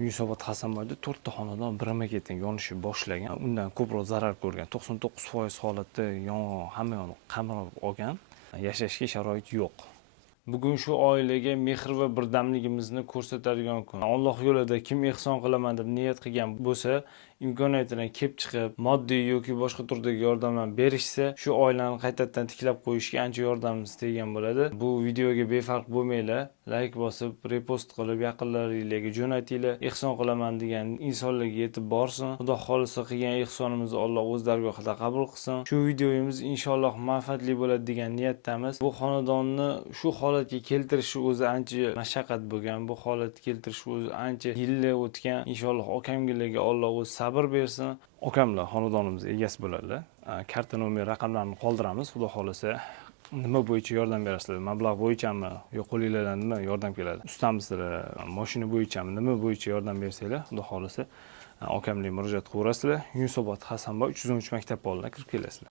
Yunusobod Hasanboyda 4 ta xonadon birma-ketin yonishni boshlagan. Undan ko'proq zarar ko'rgan. 99% holatda yong'in hamma yoqni qamrab olgan. Yashashga sharoit yo'q. Bugun shu oilaga mehr va birdamligimizni ko'rsatadigan kun. Alloh yo'lida kim ehson qilaman deb niyat qilgan bo'lsa, imkoniyatidan kelib chiqib, moddiy yoki boshqa turdagi yordamlar berishsa, shu oilani qaytadan tiklab qo'yishga ancha yordamimiz teggan bo'ladi. Bu videoga befarq bo'lmanglar, like bosib, repost qilib, yaqinlaringizga jo'natinglar. Ehson qilaman degan insonlarga yetib borsin. Xudo xolisa qilgan ehsonimizni Alloh o'z dargohida qabul qilsin. Shu videomiz inshaalloh manfaatli bo'ladi degan niyatdamiz. Bu xonadonni shu holatga keltirish o'zi ancha mashaqqat bo'lgan. Bu holatga keltirish o'zi ancha yillar o'tgan. Inshaalloh okamlarga Alloh o'z sabr bersin. Okamlar xonadonimiz egasi bo'ladilar. Karta nomer raqamlarini qoldiramiz. Xudo xolisa nima bo'yicha yordam berasizlar? Mablag' bo'yichami yo qo'lingizdan nima yordam keladi? Ustamizlar, mashina bo'yichami, nima bo'yicha yordam bersanglar, xudo xolisa okamlarga murojaat qilaverasizlar. Yunusobod Hasanboy 313 maktab oldida kirib kelasizlar.